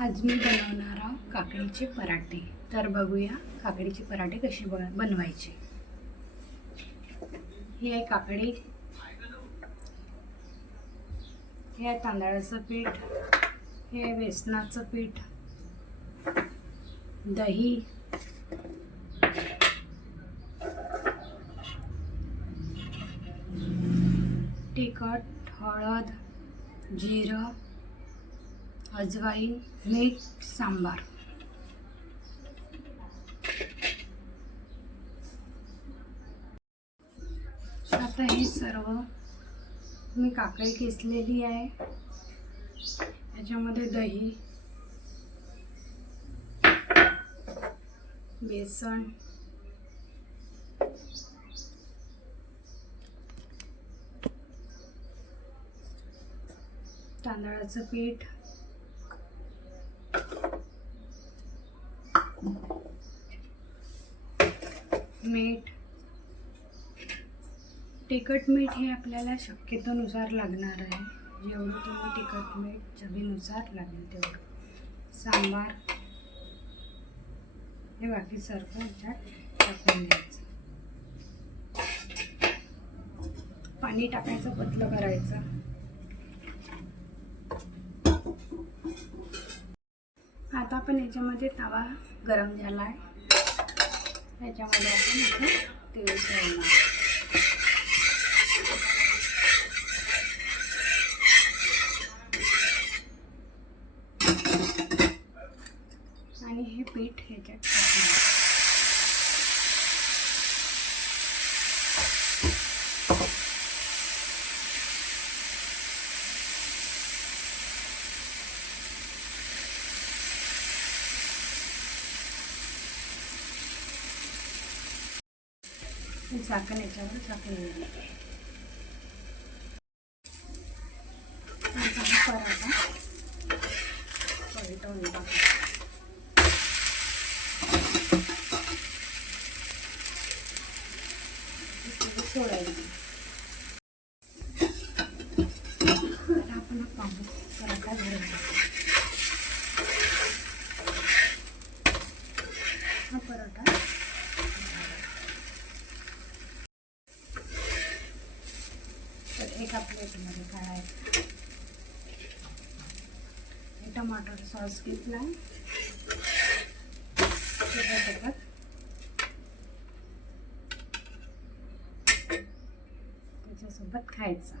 आज मी बनवणार आहोत काकडीचे पराठे. तर बघूया काकडीचे पराठे कसे ब बनवायचे. ही आहे काकडी. हे आहे तांदळाचं पीठ. हे आहे बेसनाचं पीठ. दही. तिखट हळद जिरं. अजवाईन मीठ सांबार. आता हे सर्व मी काकडी किसलेली आहे. त्याच्यामध्ये दही बेसन तांदळाचं पीठ मीठ. तिखट मीठ हे आपल्याला शक्यतोनुसार लागणार आहे. जेवढं तुम्ही तिखट मीठ चवीनुसार लागेल तेवढं. सांबार. हे बाकी सर्व ह्याच्यात टाकून द्यायचं. पाणी टाकायचं पतलं करायचं. आता आपण याच्यामध्ये तवा गरम झाला आहे याच्यामध्ये आपण इथे तेल सोडणार आणि हे पीठ ह्याच्यात झाकण याच्यावर साखर हा पराठा सोडायचं हा पराठा घालायचा हा पराठा तर एका प्लेटमध्ये काढायचं. हे टमाटर सॉस घेतला. त्याच्यासोबत त्याच्यासोबत खायचा.